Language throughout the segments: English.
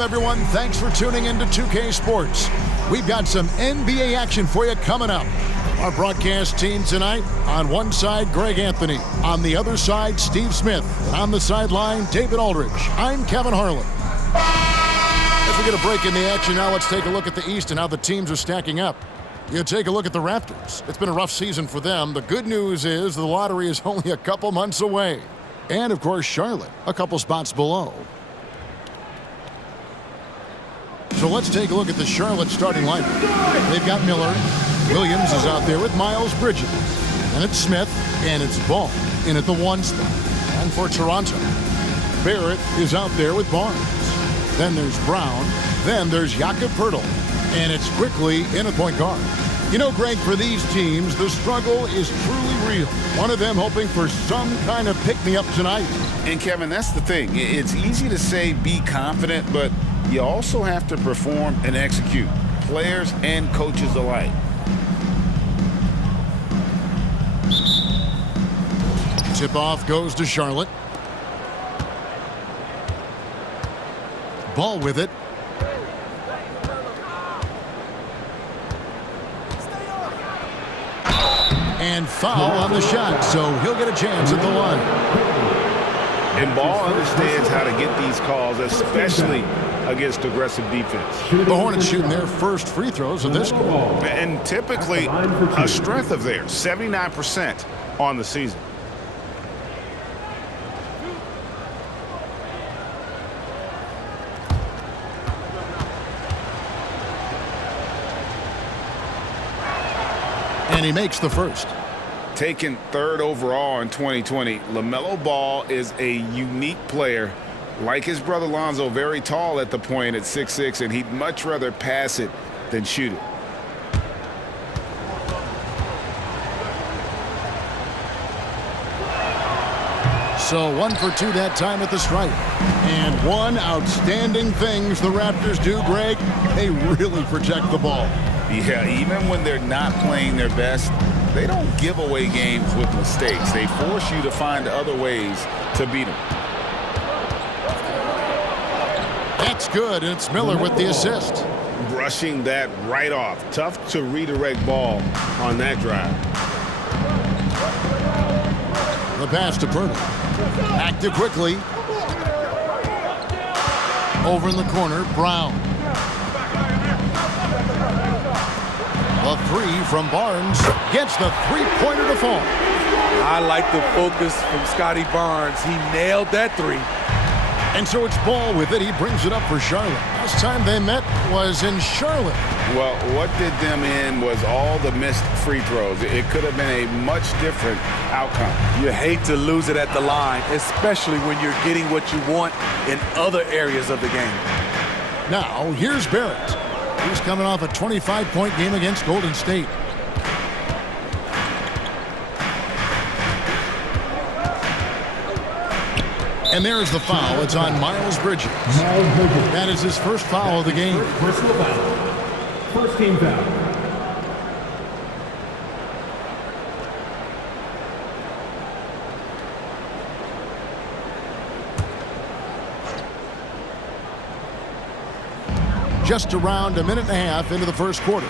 Everyone, thanks for tuning in to 2K Sports. We've got some NBA action for you coming up. Our broadcast team tonight, on one side, Greg Anthony. On the other side, Steve Smith. And on the sideline, David Aldridge. I'm Kevin Harlan. As we get a break in the action now, let's take a look at the East and how the teams are stacking up. You take a look at the Raptors. It's been a rough season for them. The good news is the lottery is only a couple months away. And, of course, Charlotte, a couple spots below. So let's take a look at the Charlotte starting lineup. They've got Miller. Williams is out there with Miles Bridges. And it's Smith, and it's Ball in at the 1 spot. And for Toronto, Barrett is out there with Barnes. Then there's Brown. Then there's Jakob Poeltl. And it's Quickly in at point guard. You know, Greg, for these teams, the struggle is truly real. One of them hoping for some kind of pick-me-up tonight. And, Kevin, that's the thing. It's easy to say be confident, but you also have to perform and execute, players and coaches alike. Tip-off goes to Charlotte. Ball with it. And foul on the shot, so he'll get a chance at the line. And Ball understands how to get these calls, especially against aggressive defense. The Hornets shooting their first free throws of this quarter. And typically a strength of theirs, 79% on the season. And he makes the first. Taken 3rd overall in 2020, LaMelo Ball is a unique player. Like his brother Lonzo, very tall at the point at 6'6", and he'd much rather pass it than shoot it. So 1 for 2 that time at the stripe. And one outstanding things the Raptors do, Greg, they really protect the ball. Yeah, even when they're not playing their best, they don't give away games with mistakes. They force you to find other ways to beat them. That's good, and it's Miller with the assist. Brushing that right off. Tough to redirect Ball on that drive. The pass to Poeltl. Back to Quickly. Over in the corner, Brown. The 3 from Barnes gets the three-pointer to fall. I like the focus from Scotty Barnes. He nailed that 3. And so it's Ball with it. He brings it up for Charlotte. Last time they met was in Charlotte. Well, what did them in was all the missed free throws. It could have been a much different outcome. You hate to lose it at the line, especially when you're getting what you want in other areas of the game. Now, here's Barrett. He's coming off a 25-point game against Golden State. And there's the foul. It's on Miles Bridges. That is his first foul of the game. Personal foul. First team foul. Just around a minute and a half into the first quarter.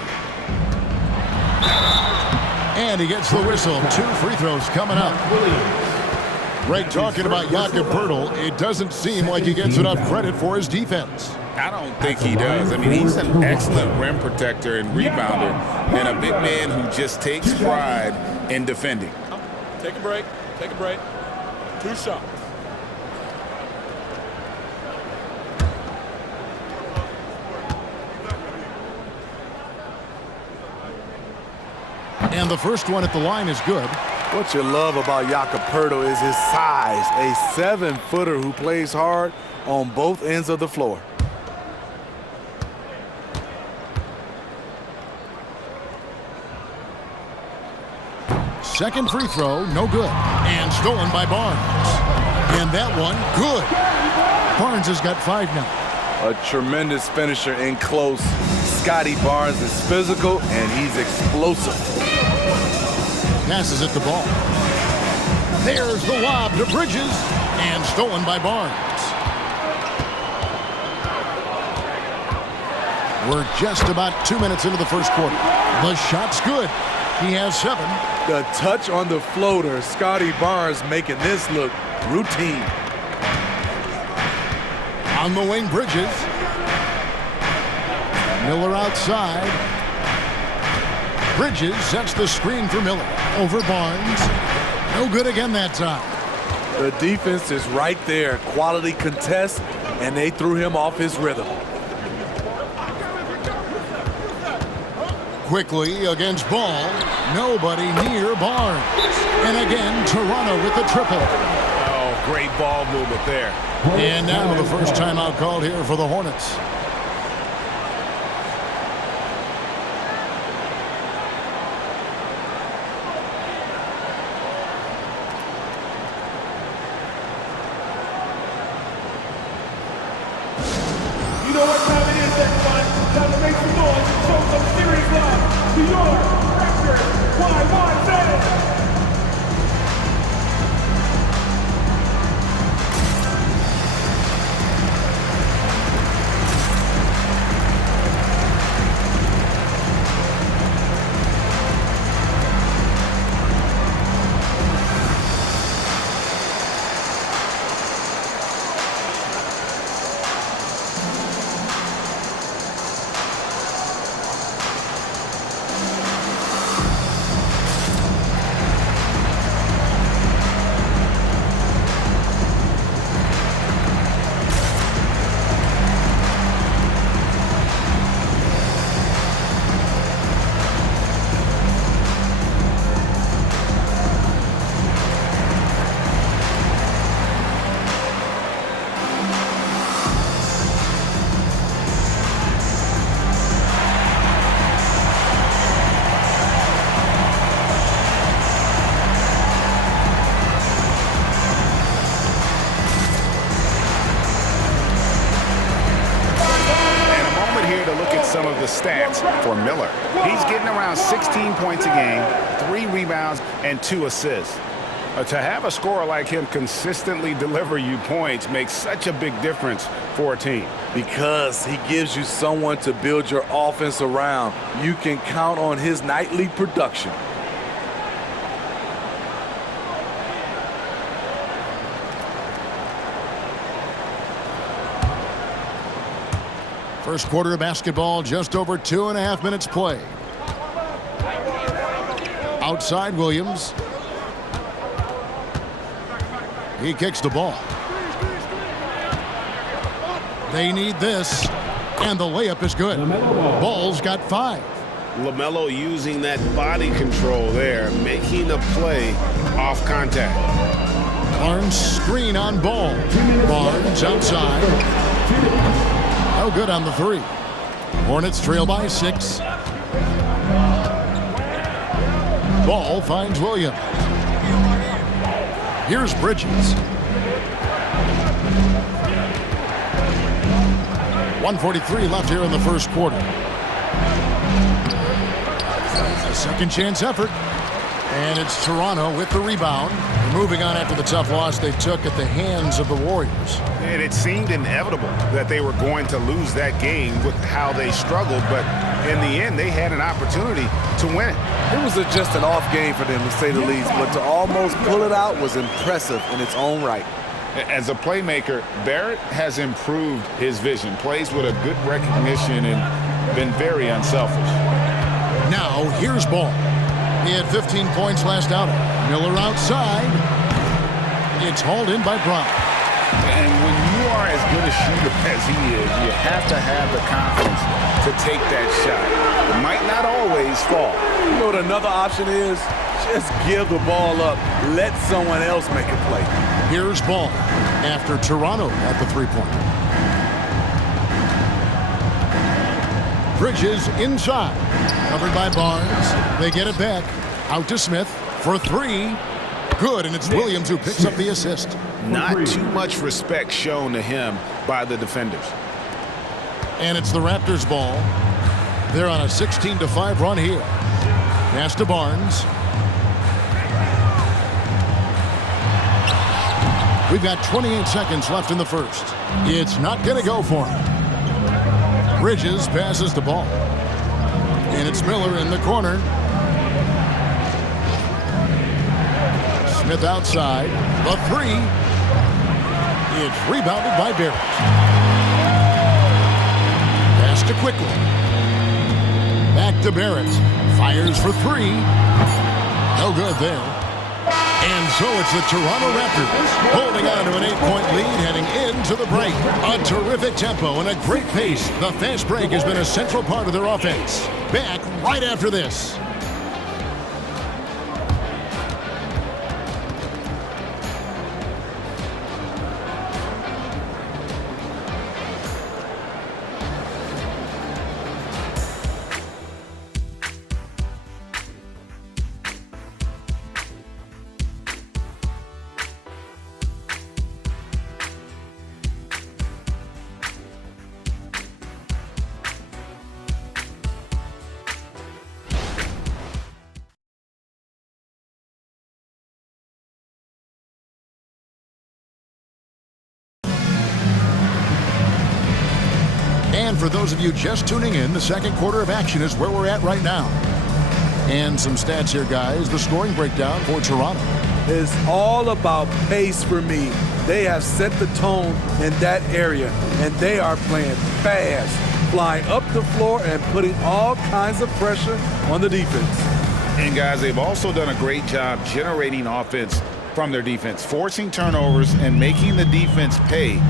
And he gets the whistle. 2 free throws coming up. Greg, talking about Jakob Poeltl, it doesn't seem like he gets enough credit for his defense. I don't think he does. I mean, he's an excellent rim protector and rebounder, and a big man who just takes pride in defending. Take a break. Take a break. 2 shots. And the first one at the line is good. What you love about Jakob Poeltl is his size, a 7-footer who plays hard on both ends of the floor. Second free throw, no good. And stolen by Barnes. And that one, good. Barnes has got 5 now. A tremendous finisher in close. Scotty Barnes is physical and he's explosive. Passes it to Ball. There's the lob to Bridges. And stolen by Barnes. We're just about 2 minutes into the first quarter. The shot's good. He has 7. The touch on the floater, Scotty Barnes making this look routine. On the wing, Bridges. Miller outside. Bridges sets the screen for Miller. Over Barnes. No good again that time. The defense is right there. Quality contest, and they threw him off his rhythm. Quickly against Ball. Nobody near Barnes. And again, Toronto with the triple. Oh, great ball movement there. And now the first timeout called here for the Hornets. You know what time it is, everyone. Time to make some noise and show some serious love to your Raptors. YYZ. Some of the stats for Miller. He's getting around 16 points a game, 3 rebounds, and 2 assists. To have a scorer like him consistently deliver you points makes such a big difference for a team. Because he gives you someone to build your offense around. You can count on his nightly production. First quarter of basketball, just over 2.5 minutes played. Outside Williams. He kicks the ball. They need this, and the layup is good. Ball's got 5. LaMelo using that body control there, making the play off contact. Barnes screen on Ball. Barnes outside. No good on the 3. Hornets trail by 6. Ball finds Williams. Here's Bridges. 1:43 left here in the first quarter. A second chance effort. And it's Toronto with the rebound. Moving on after the tough loss they took at the hands of the Warriors. And it seemed inevitable that they were going to lose that game with how they struggled, but in the end, they had an opportunity to win it. It was just an off game for them, to say the least, but to almost pull it out was impressive in its own right. As a playmaker, Barrett has improved his vision, plays with a good recognition, and been very unselfish. Now, here's Ball. He had 15 points last outing. Miller outside. It's hauled in by Brown. And when you are as good a shooter as he is, you have to have the confidence to take that shot. It might not always fall. You know what another option is? Just give the ball up. Let someone else make a play. Here's Ball after Toronto at the 3-point. Bridges inside. Covered by Barnes. They get it back. Out to Smith for 3. Good, and it's Williams who picks up the assist. Not too much respect shown to him by the defenders. And it's the Raptors ball. They're on a 16-5 run here. Pass to Barnes. We've got 28 seconds left in the first. It's not going to go for him. Bridges passes the ball. And it's Miller in the corner. Smith outside. The three. It's rebounded by Barrett. Pass to Quickly. Back to Barrett. Fires for three. No good there. And so it's the Toronto Raptors holding on to an 8-point lead heading into the break. A terrific tempo and a great pace. The fast break has been a central part of their offense. Back right after this. And for those of you just tuning in, the second quarter of action is where we're at right now. And some stats here, guys. The scoring breakdown for Toronto. It's all about pace for me. They have set the tone in that area, and they are playing fast, flying up the floor and putting all kinds of pressure on the defense. And guys, they've also done a great job generating offense from their defense, forcing turnovers and making the defense pay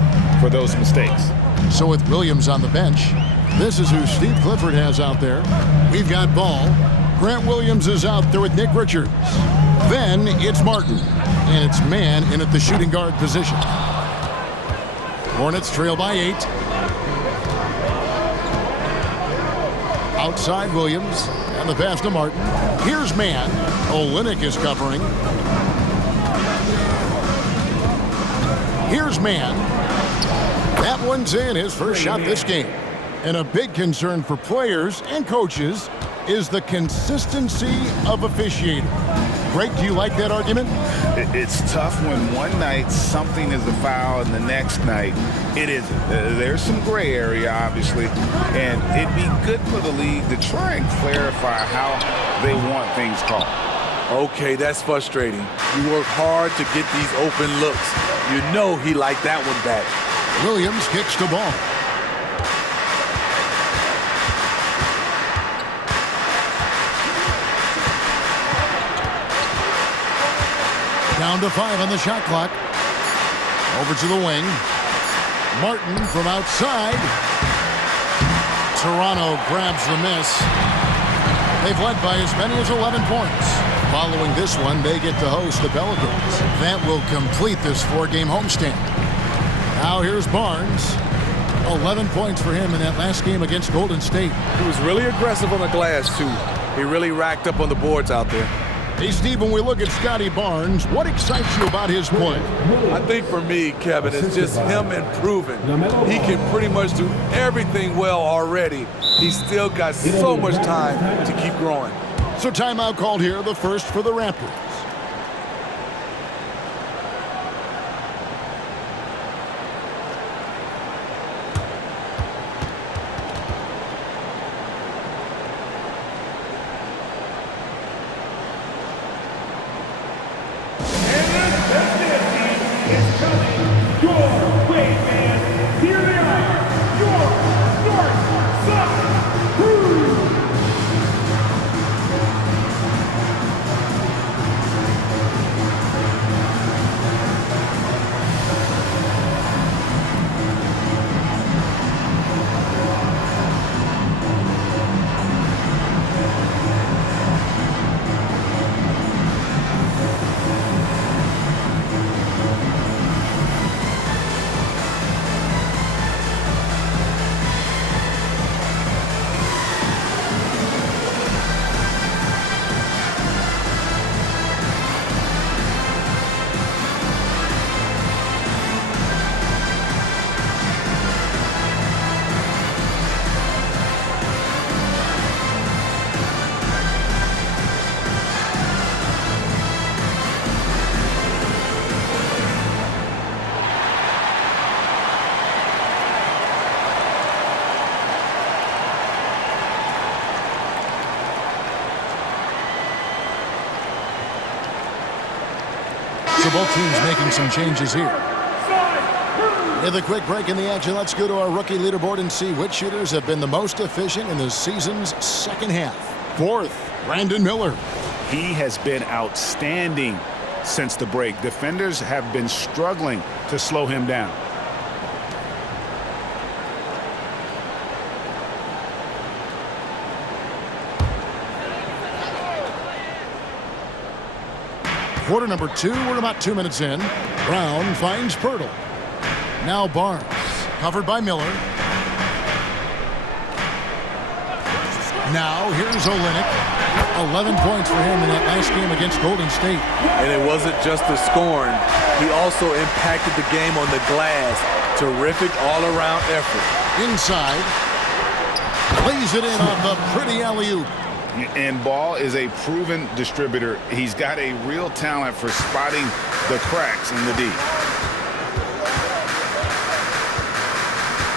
for those mistakes. So with Williams on the bench, this is who Steve Clifford has out there. We've got Ball. Grant Williams is out there with Nick Richards. Then it's Martin, and it's man in at the shooting guard position. Hornets trail by 8. Outside Williams, and the pass to Martin. Here's man. Olynyk is covering. Here's man. That one's in, his first shot this game. And a big concern for players and coaches is the consistency of officiating. Greg, do you like that argument? It's tough when one night something is a foul and the next night it isn't. There's some gray area, obviously, and it'd be good for the league to try and clarify how they want things called. Okay, that's frustrating. You work hard to get these open looks. You know he liked that one back. Williams kicks the ball. Down to 5 on the shot clock. Over to the wing. Martin from outside. Toronto grabs the miss. They've led by as many as 11 points. Following this one, they get to host the Pelicans. That will complete this 4-game homestand. Now here's Barnes. 11 points for him in that last game against Golden State. He was really aggressive on the glass, too. He really racked up on the boards out there. Hey, Steve, when we look at Scotty Barnes, what excites you about his play? I think for me, Kevin, it's just him improving. He can pretty much do everything well already. He's still got so much time to keep growing. So timeout called here, the first for the Raptors. So both teams making some changes here. With a quick break in the action, let's go to our rookie leaderboard and see which shooters have been the most efficient in the season's second half. Fourth, Brandon Miller. He has been outstanding since the break. Defenders have been struggling to slow him down. Quarter number 2, we're about 2 minutes in. Brown finds Pirtle. Now Barnes, covered by Miller. Now here's Olynyk. 11 points for him in that last game against Golden State. And it wasn't just the scoring. He also impacted the game on the glass. Terrific all-around effort. Inside. Lays it in on the pretty alley-oop. And Ball is a proven distributor. He's got a real talent for spotting the cracks in the D.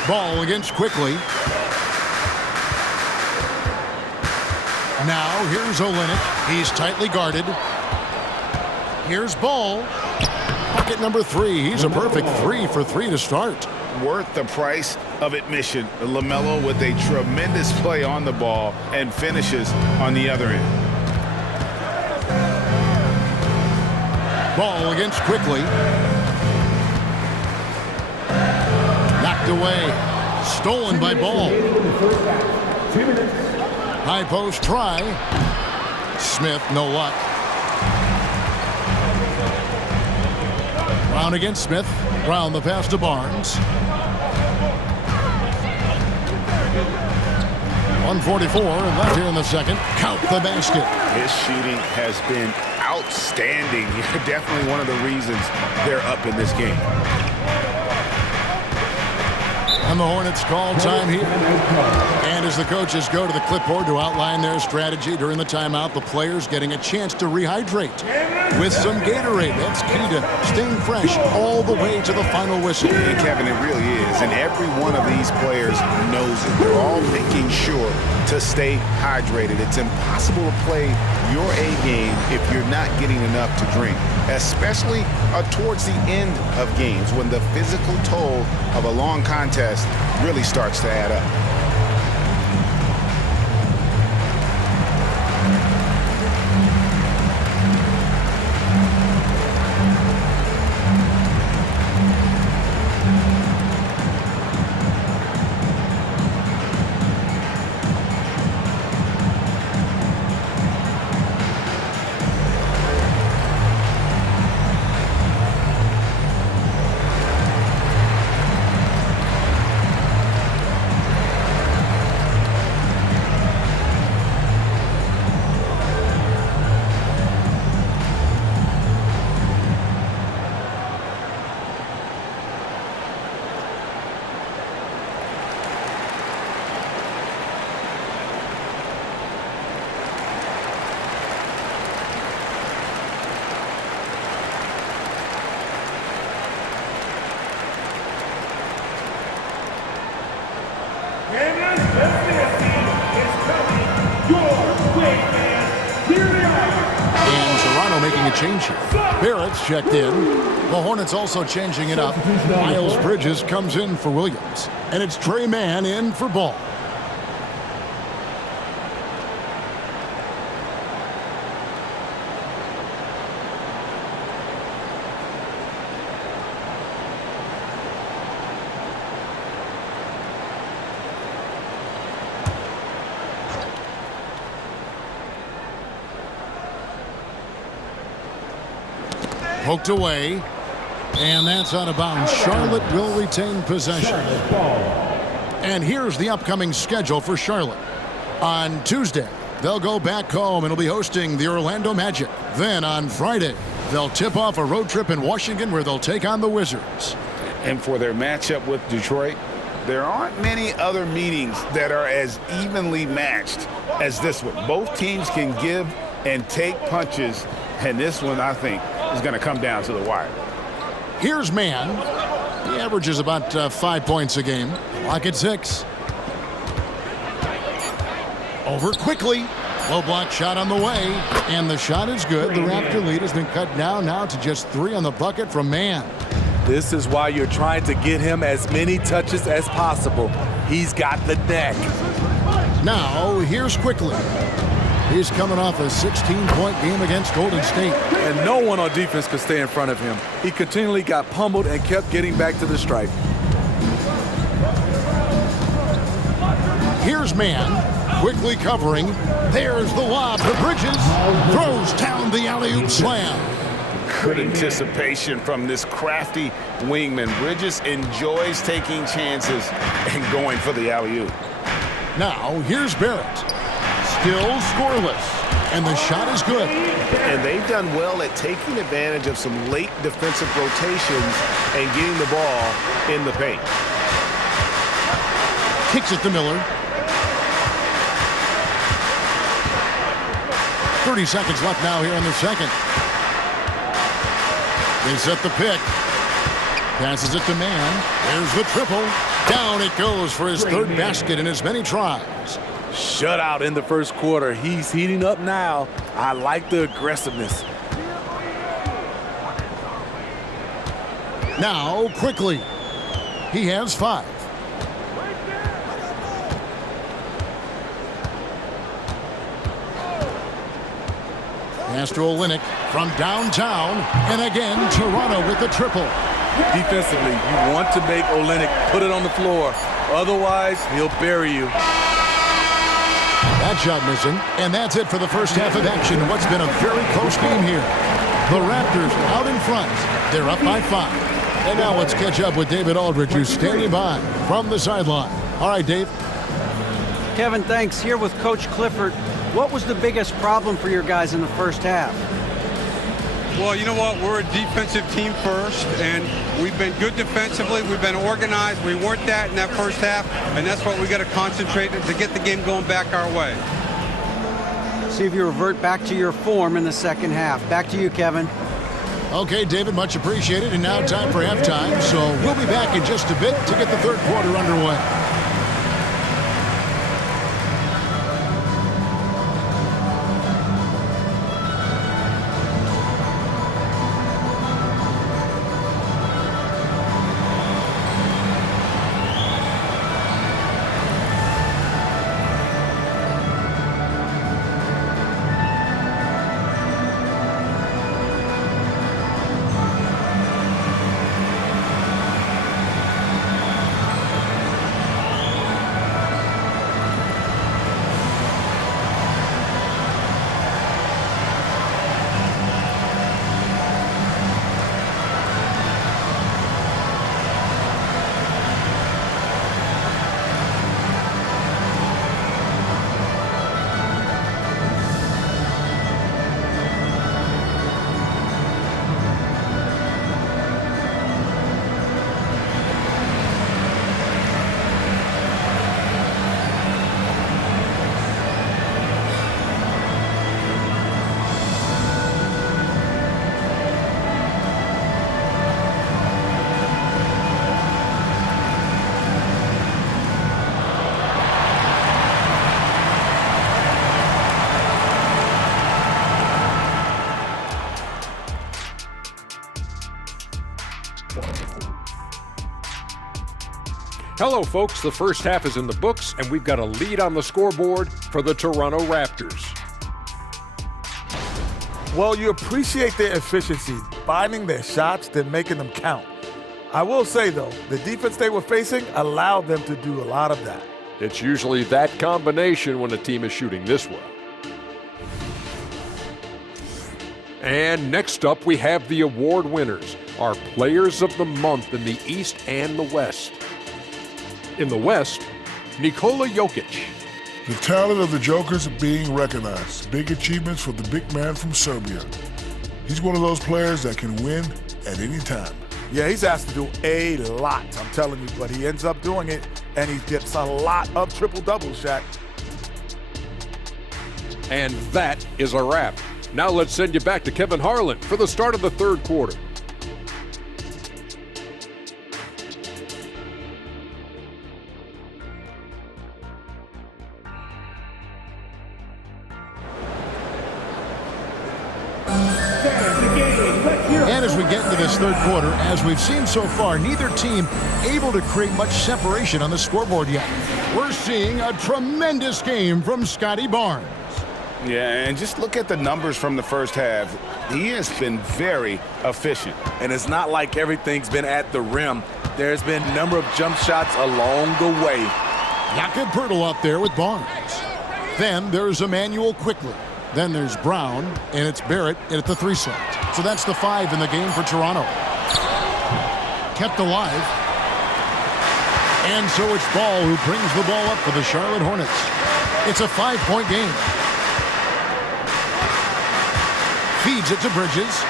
Ball against Quickly. Now here's Olynyk. He's tightly guarded. Here's Ball. Bucket number 3. He's a perfect 3 for 3 to start. Worth the price of admission. LaMelo with a tremendous play on the ball and finishes on the other end. Ball against Quickly. Knocked away. Stolen by Ball. High post try. Smith, no luck. Brown against Smith. Brown the pass to Barnes. 1:44 left here in the second. Count the basket. His shooting has been outstanding. Definitely one of the reasons they're up in this game. And the Hornets call time here. And as the coaches go to the clipboard to outline their strategy during the timeout, the players getting a chance to rehydrate with some Gatorade. That's key to staying fresh all the way to the final whistle. And Kevin, it really is. And every one of these players knows it. They're all making sure to stay hydrated. It's impossible to play your A game if you're not getting enough to drink, especially towards the end of games when the physical toll of a long contest really starts to add up. Making a change here. Barrett's checked in. The Hornets also changing it up. Miles Bridges comes in for Williams. And it's Trey Mann in for Ball. Poked away, and that's out of bounds. Charlotte will retain possession. And here's the upcoming schedule for Charlotte. On Tuesday, they'll go back home and will be hosting the Orlando Magic. Then on Friday, they'll tip off a road trip in Washington where they'll take on the Wizards. And for their matchup with Detroit, there aren't many other meetings that are as evenly matched as this one. Both teams can give and take punches, and this one, I think, is going to come down to the wire. Here's Mann. He averages about 5 points a game. Clock at 6. Over quickly. Low block shot on the way, and the shot is good. The Raptor lead has been cut down now to just 3 on the bucket from Mann. This is why you're trying to get him as many touches as possible. He's got the neck. Now, here's Quickly. He's coming off a 16-point game against Golden State. And no one on defense could stay in front of him. He continually got pummeled and kept getting back to the stripe. Here's Mann, quickly covering. There's the lob to Bridges. Throws down the alley-oop slam. Good anticipation from this crafty wingman. Bridges enjoys taking chances and going for the alley-oop. Now, here's Barrett. Still scoreless, and the shot is good. And they've done well at taking advantage of some late defensive rotations and getting the ball in the paint. Kicks it to Miller. 30 seconds left now here in the second. They set the pick. Passes it to Mann. There's the triple. Down it goes for his third basket in as many tries. Shutout in the first quarter. He's heating up now. I like the aggressiveness. Now, Quickly. He has 5. Pass to Olynyk from downtown, and again Toronto with the triple. Defensively, you want to make Olynyk put it on the floor. Otherwise, he'll bury you. That shot missing, and that's it for the first half of action. What's been a very close game here. The Raptors out in front. They're up by 5. And now let's catch up with David Aldridge, who's standing by from the sideline. All right, Dave. Kevin, thanks. Here with Coach Clifford. What was the biggest problem for your guys in the first half? Well, you know what? We're a defensive team first, and we've been good defensively. We've been organized. We weren't that in that first half, and that's what we got to concentrate on to get the game going back our way. See if you revert back to your form in the second half. Back to you, Kevin. Okay, David, much appreciated. And now time for halftime. So we'll be back in just a bit to get the third quarter underway. Hello, folks. The first half is in the books, and we've got a lead on the scoreboard for the Toronto Raptors. Well, you appreciate their efficiency, finding their shots, then making them count. I will say, though, the defense they were facing allowed them to do a lot of that. It's usually that combination when a team is shooting this well. And next up, we have the award winners, our Players of the Month in the East and the West. In the West, Nikola Jokic. The talent of the Jokers being recognized. Big achievements for the big man from Serbia. He's one of those players that can win at any time. Yeah, he's asked to do a lot, I'm telling you, but he ends up doing it, and he gets a lot of triple-doubles, Shaq. And that is a wrap. Now let's send you back to Kevin Harlan for the start of the third quarter. we get into this third quarter, as we've seen so far, neither team able to create much separation on the scoreboard yet. We're seeing a tremendous game from Scotty Barnes. Yeah, and just look at the numbers from the first half. He has been very efficient. And it's not like everything's been at the rim. There's been a number of jump shots along the way. Jakob Poeltl up there with Barnes. Then there's Emmanuel quickly. Then there's Brown, and it's Barrett at the 3 slot. So that's the 5 in the game for Toronto. Kept alive. And so it's Ball who brings the ball up for the Charlotte Hornets. It's a 5-point game. Feeds it to Bridges.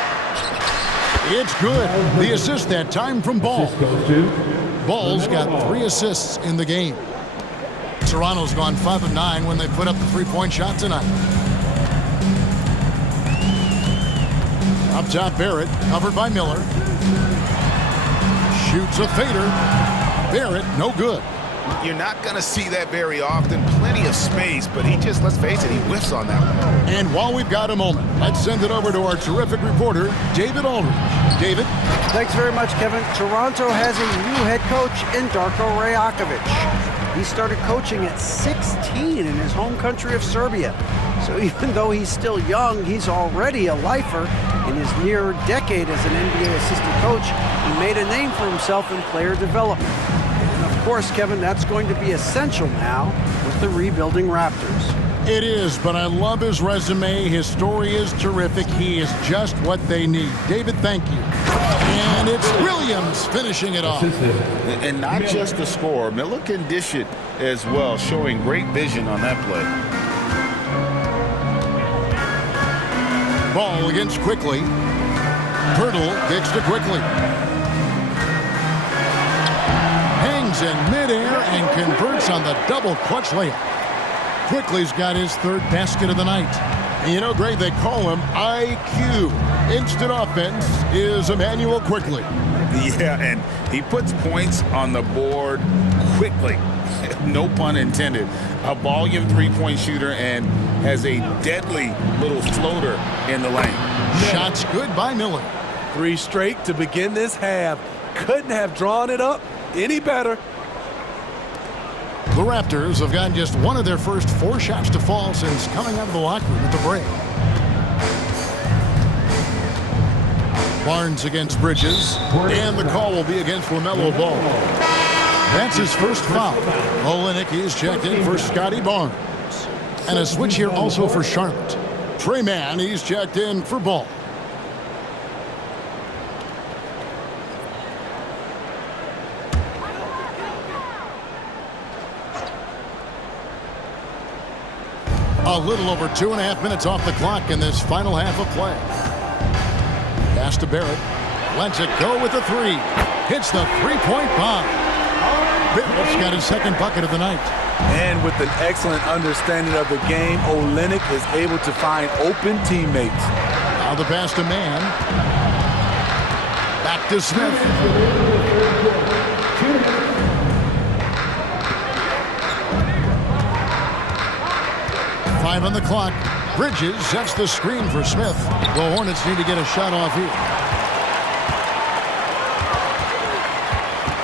It's good. The assist that time from Ball. Ball's got 3 assists in the game. Toronto's gone 5 of 9 when they put up the 3-point shot tonight. Up top, Barrett, covered by Miller. Shoots a fader. Barrett, no good. You're not going to see that very often. Plenty of space, but he just, let's face it, he whiffs on that one. And while we've got a moment, let's send it over to our terrific reporter, David Aldridge. David? Thanks very much, Kevin. Toronto has a new head coach in Darko Rajakovic. He started coaching at 16 in his home country of Serbia. So even though he's still young, he's already a lifer. In his near decade as an NBA assistant coach, he made a name for himself in player development. And of course, Kevin, that's going to be essential now with the rebuilding Raptors. It is, but I love his resume. His story is terrific. He is just what they need. David, thank you. And it's Williams finishing it off. And not just the score. Miller can dish it as well, showing great vision on that play. Ball against Quickly. Poeltl gets to Quickly. Hangs in midair and converts on the double clutch layup. Quickly's got his 3rd basket of the night. And you know, Greg, they call him IQ. Instant offense is Emmanuel Quickly. Yeah, and he puts points on the board quickly. No pun intended. A volume 3-point shooter and has a deadly little floater in the lane. Shots good by Miller. 3 straight to begin this half. Couldn't have drawn it up any better. The Raptors have gotten just one of their first 4 shots to fall since coming out of the locker room at the break. Barnes against Bridges, and the call will be against LaMelo Ball. That's his first foul. Olynyk is checked in for Scotty Barnes. And a switch here also for Charlotte. Trey Mann, he's checked in for Ball. A little over 2.5 minutes off the clock in this final half of play. Pass to Barrett. Lets it go with the 3. Hits the 3-point bomb. Barrett's got his 2nd bucket of the night. And with an excellent understanding of the game, Olynyk is able to find open teammates. Now the pass to Mann. Back to Smith. 5 on the clock. Bridges sets the screen for Smith. The Hornets need to get a shot off here.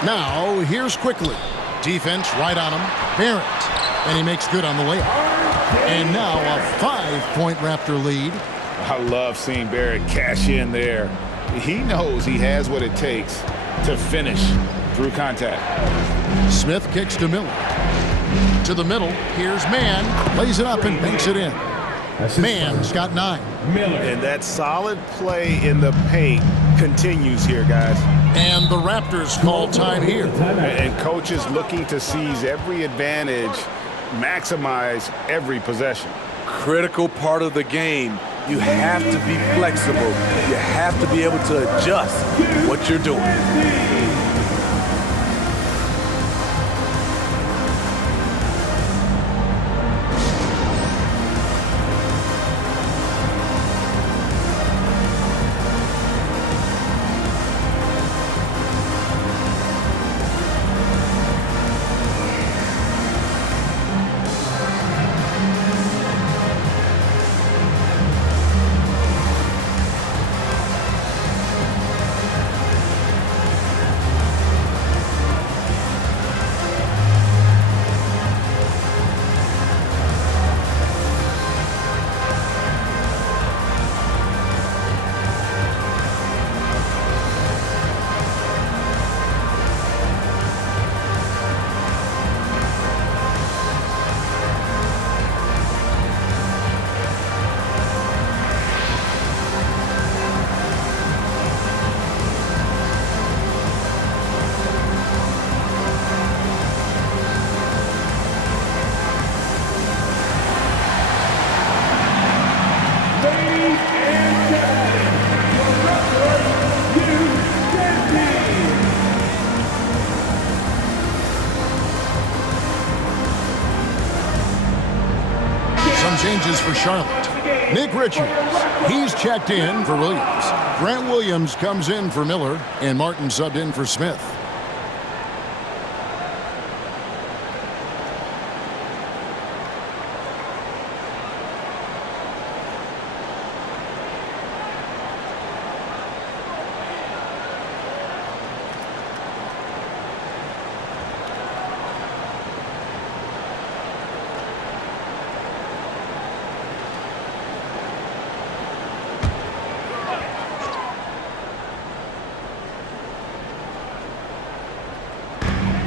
Now, here's Quickly. Defense right on him. Barrett. And he makes good on the layup. And now a 5-point Raptor lead. I love seeing Barrett cash in there. He knows he has what it takes to finish through contact. Smith kicks to Miller. To the middle. Here's Mann. Lays it up and banks it in. Mann's got 9. And that solid play in the paint continues here, guys. And the Raptors call time here. And coaches looking to seize every advantage, maximize every possession. Critical part of the game. You have to be flexible. You have to be able to adjust what you're doing. Some changes for Charlotte. Nick Richards, he's checked in for Williams. Grant Williams comes in for Miller, and Martin subbed in for Smith.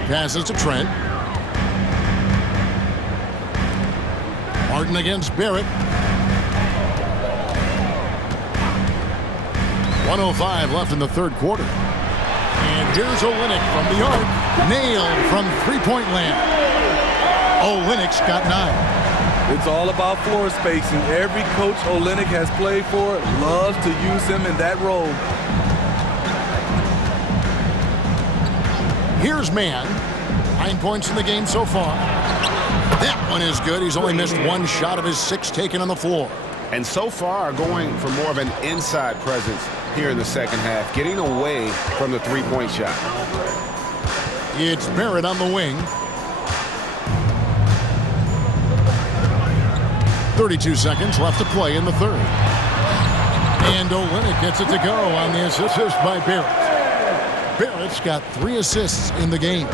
Passes to Trent. Martin against Barrett. 1:05 left in the third quarter. And here's Olynyk from the arc. Nailed from three-point land. Olynyk's got 9. It's all about floor spacing. Every coach Olynyk has played for loves to use him in that role. Here's Mann. 9 points in the game so far. That one is good. He's only missed one shot of his 6 taken on the floor. And so far, going for more of an inside presence here in the second half, getting away from the three-point shot. It's Barrett on the wing. 32 seconds left to play in the third. And Olynyk gets it to go on the assist by Barrett. Barrett's got 3 assists in the game.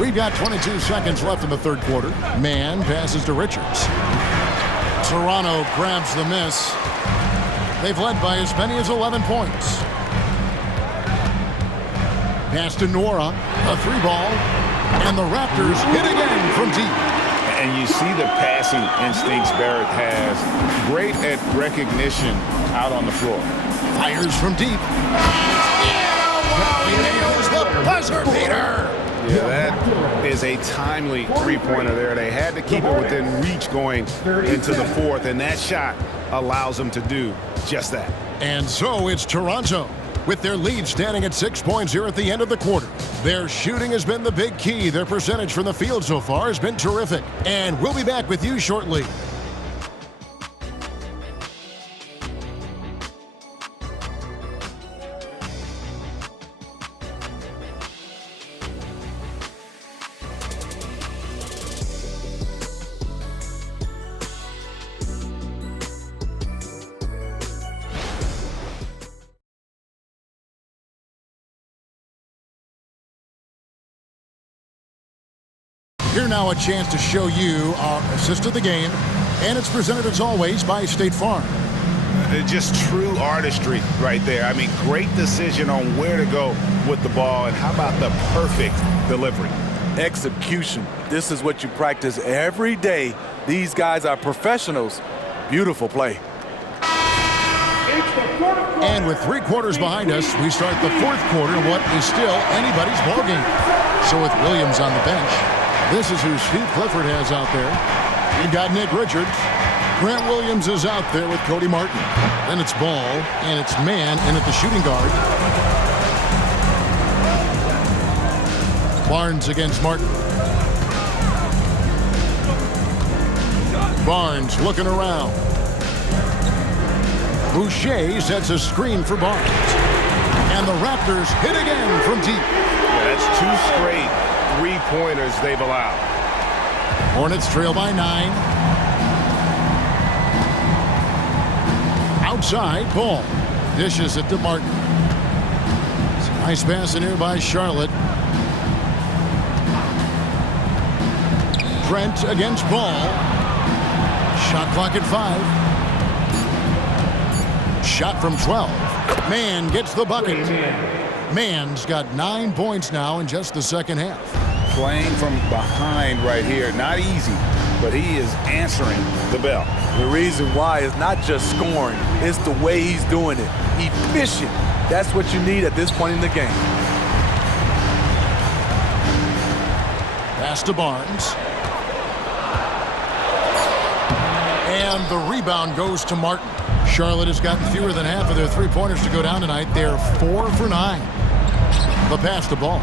We've got 22 seconds left in the third quarter. Mann passes to Richards. Toronto grabs the miss. They've led by as many as 11 points. Pass to Nora, a 3-ball, and the Raptors hit again from deep. And you see the passing instincts Barrett has. Great at recognition out on the floor. Fires from deep. Yeah, wow, he nails the buzzer beater. Yeah, that is a timely three-pointer there. They had to keep it within reach going into the fourth, and that shot allows them to do just that. And so it's Toronto, with their lead standing at 6 points here at the end of the quarter. Their shooting has been the big key. Their percentage from the field so far has been terrific. And we'll be back with you shortly. Here now a chance to show you our assist of the game, and it's presented as always by State Farm. Just true artistry right there. I mean, great decision on where to go with the ball, and how about the perfect delivery? Execution. This is what you practice every day. These guys are professionals. Beautiful play. And with 3 quarters behind us, we start the fourth quarter in what is still anybody's ballgame. So with Williams on the bench, this is who Steve Clifford has out there. You've got Nick Richards. Grant Williams is out there with Cody Martin. Then it's Ball, and it's Mann in at the shooting guard. Barnes against Martin. Barnes looking around. Boucher sets a screen for Barnes. And the Raptors hit again from deep. Yeah, that's 2 straight three-pointers they've allowed. Hornets trail by 9. Outside, Ball dishes it to Martin. It's a nice pass in here by Charlotte. Trent against Ball. Shot clock at 5. Shot from 12. Mann gets the bucket. Mann's got 9 points now in just the second half. Playing from behind right here. Not easy, but he is answering the bell. The reason why is not just scoring, it's the way he's doing it. Efficient. That's what you need at this point in the game. Pass to Barnes. And the rebound goes to Martin. Charlotte has gotten fewer than half of their three-pointers to go down tonight. They're 4 for 9. The pass to Ball.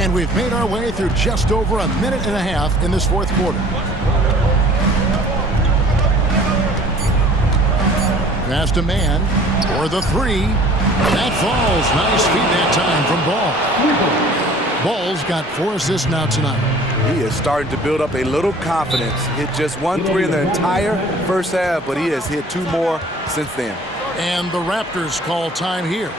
And we've made our way through just over a minute and a half in this fourth quarter. Past a man for the three. That falls. Nice feed that time from Ball. Ball's got 4 assists now tonight. He is starting to build up a little confidence. Hit just 1 3 in the entire first half, but he has hit 2 more since then. And the Raptors call time here.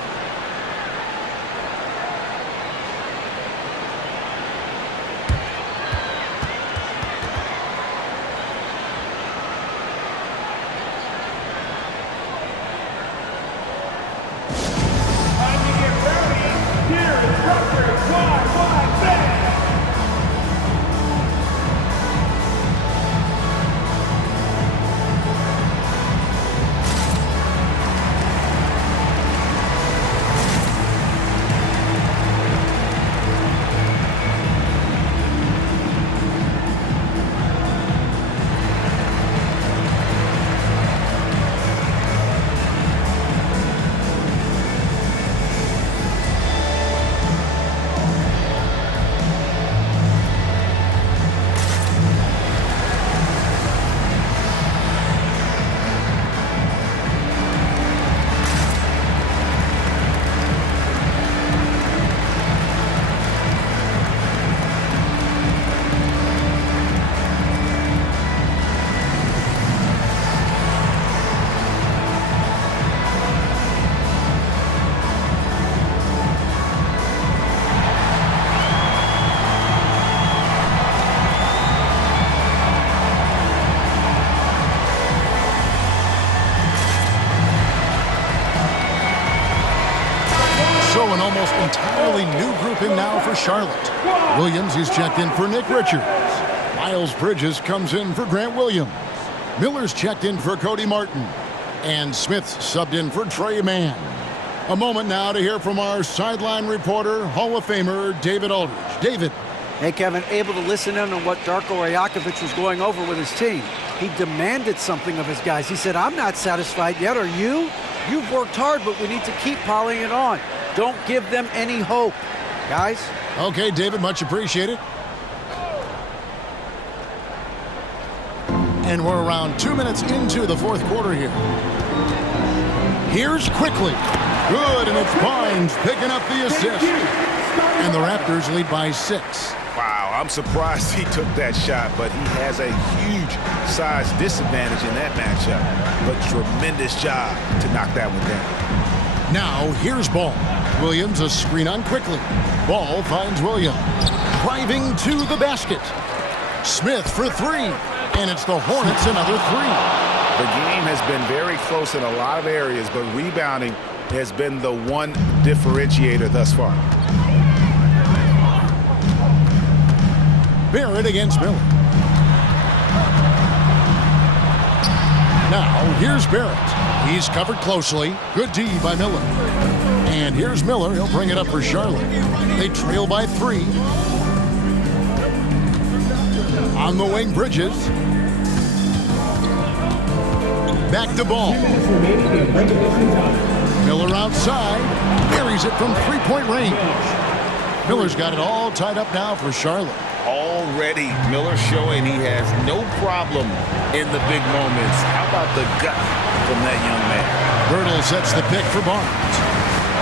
An almost entirely new group in now for Charlotte. Williams is checked in for Nick Richards. Miles Bridges comes in for Grant Williams. Miller's checked in for Cody Martin. And Smith's subbed in for Trey Mann. A moment now to hear from our sideline reporter, Hall of Famer David Aldridge. David. Hey, Kevin, able to listen in on what Darko Rajakovic was going over with his team. He demanded something of his guys. He said, I'm not satisfied yet, are you? You've worked hard, but we need to keep piling it on. Don't give them any hope, guys. Okay, David, much appreciated. And we're around 2 minutes into the fourth quarter here. Here's Quickly. Good, and it's Barnes picking up the assist. And the Raptors lead by 6. Wow, I'm surprised he took that shot, but he has a huge size disadvantage in that matchup. But tremendous job to knock that one down. Now, here's Ball. Williams a screen on Quickly. Ball finds Williams. Driving to the basket. Smith for 3. And it's the Hornets another 3. The game has been very close in a lot of areas, but rebounding has been the one differentiator thus far. Barrett against Miller. Now, here's Barrett. He's covered closely. Good D by Miller. And here's Miller. He'll bring it up for Charlotte. They trail by 3. On the wing, Bridges. Back to Ball. Miller outside. Carries it from 3-point range. Miller's got it all tied up now for Charlotte. Already, Miller showing he has no problem in the big moments. How about the gut from that young man? Birtle sets the pick for Barnes.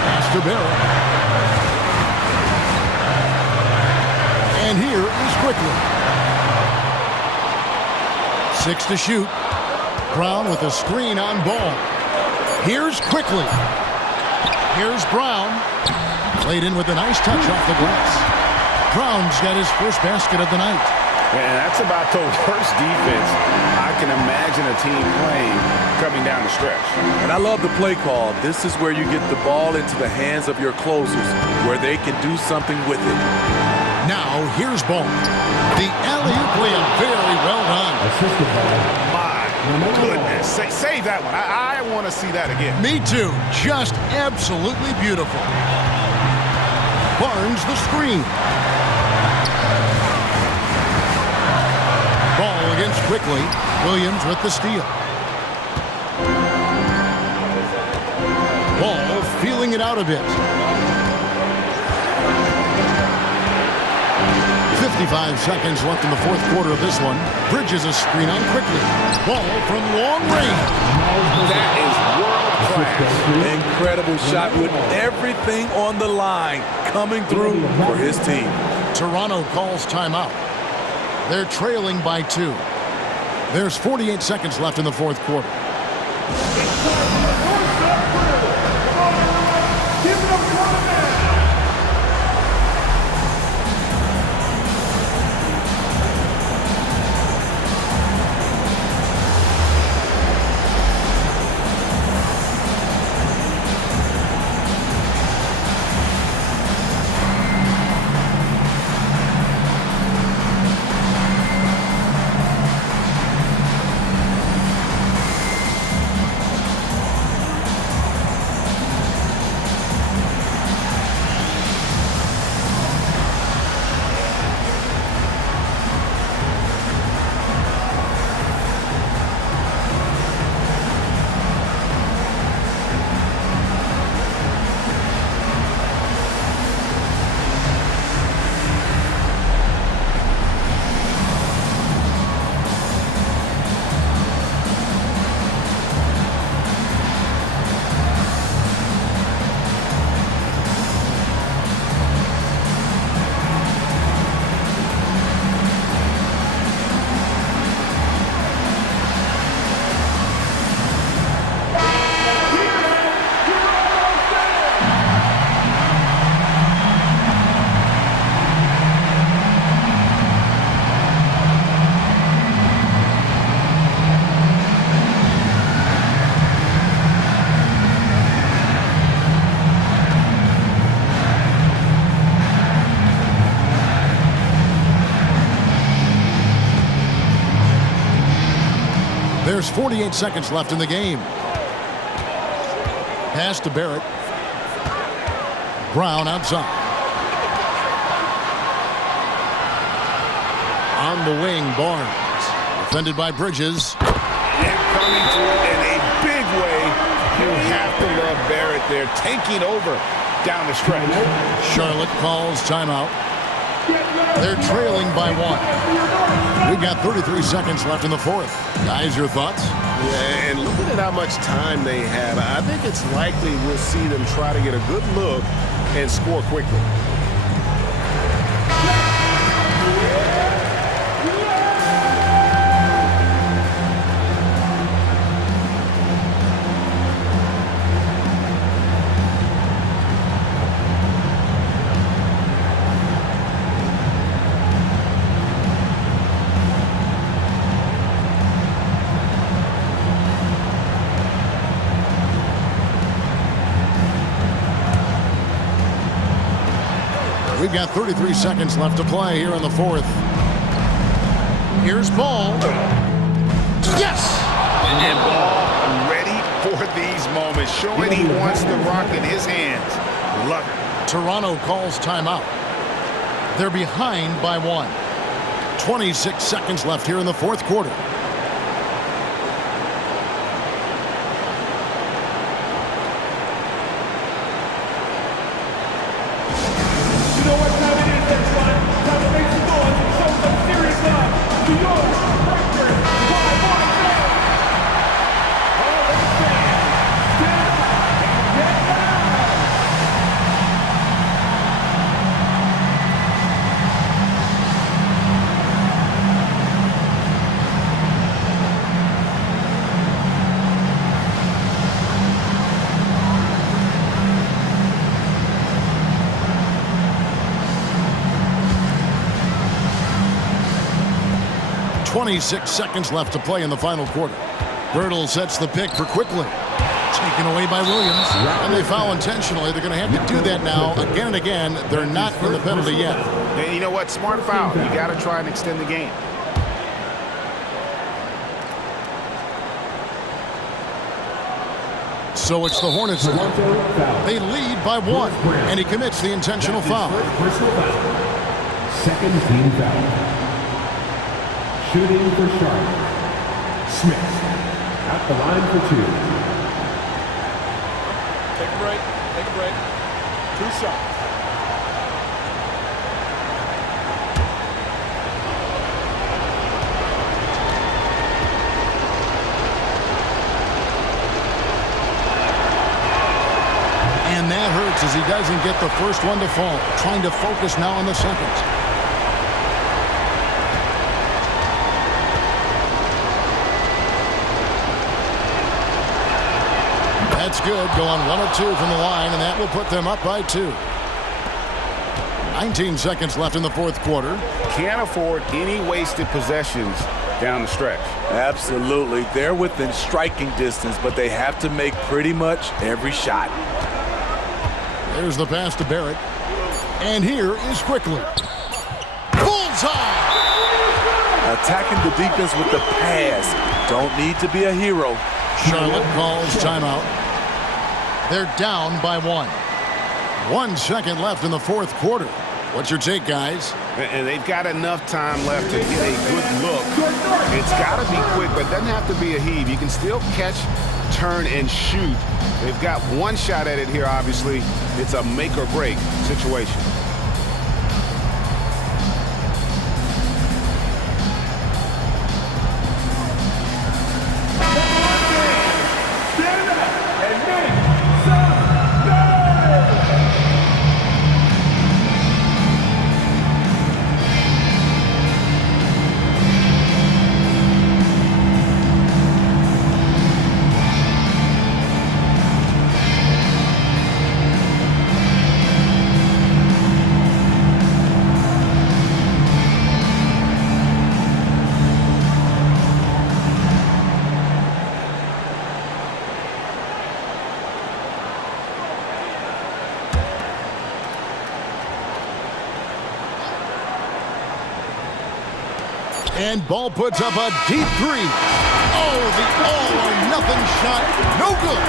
Pass to Barrett. And here is Quickly. 6 to shoot. Brown with a screen on Ball. Here's Quickly. Here's Brown. Played in with a nice touch off the glass. Brown's got his first basket of the night. And that's about the worst defense I can imagine a team playing coming down the stretch. And I love the play call. This is where you get the ball into the hands of your closers, where they can do something with it. Now, here's Ball. The alley-oop layup, very well done. My goodness. Save that one. I want to see that again. Me too. Just absolutely beautiful. Barnes the screen. Ball against Quickly. Williams with the steal. Ball feeling it out a bit. 65 seconds left in the fourth quarter of this one. Bridges a screen on quickly. Ball from long range. That is world-class. Incredible shot with everything on the line coming through for his team. Toronto calls timeout. They're trailing by 2. There's 48 seconds left in the fourth quarter. There's 48 seconds left in the game. Pass to Barrett. Brown outside. On the wing, Barnes. Defended by Bridges. And coming through in a big way. You have to love Barrett there, taking over down the stretch. Charlotte calls timeout. They're trailing by 1. We've got 33 seconds left in the fourth. Guys, your thoughts? Yeah, and looking at how much time they have, I think it's likely we'll see them try to get a good look and score quickly. We've got 33 seconds left to play here in the fourth. Here's Ball. Yes! And Ball ready for these moments, showing he wants the rock in his hands. Love it. Toronto calls timeout. They're behind by 1. 26 seconds left here in the fourth quarter. Six seconds left to play in the final quarter. Bertle sets the pick for Quickly. Taken away by Williams. And they foul intentionally. They're going to have to do that now again and again. They're not in the penalty yet. And you know what? Smart foul. You got to try and extend the game. So it's the Hornets. They lead by 1. And he commits the intentional foul. Second team foul. Shooting for Charlotte. Smith at the line for 2. Take a break. Take a break. 2 shots. And that hurts as he doesn't get the first one to fall. Trying to focus now on the second. That's good. Going 1 of 2 from the line, and that will put them up by 2. 19 seconds left in the fourth quarter. Can't afford any wasted possessions down the stretch. Absolutely. They're within striking distance, but they have to make pretty much every shot. There's the pass to Barrett. And here is Quickly. Bullseye! Attacking the defense with the pass. Don't need to be a hero. Charlotte calls timeout. They're down by 1. 1 second left in the fourth quarter. What's your take, guys? And they've got enough time left to get a good look. It's got to be quick, but it doesn't have to be a heave. You can still catch, turn, and shoot. They've got 1 shot at it here, obviously. It's a make-or-break situation. And Ball puts up a deep 3. Oh, the all-or-nothing shot. No good.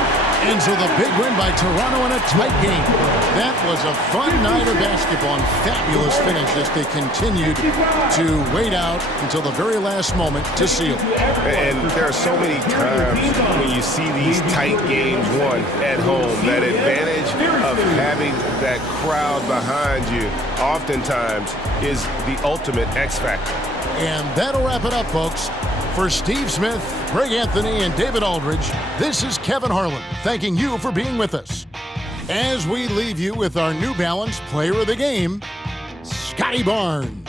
And so the big win by Toronto in a tight game. That was a fun night of basketball and fabulous finish as they continued to wait out until the very last moment to seal. And there are so many times when you see these tight games won at home, that advantage of having that crowd behind you oftentimes is the ultimate X factor. And that'll wrap it up, folks. For Steve Smith, Greg Anthony, and David Aldridge, this is Kevin Harlan thanking you for being with us. As we leave you with our New Balance Player of the Game, Scotty Barnes.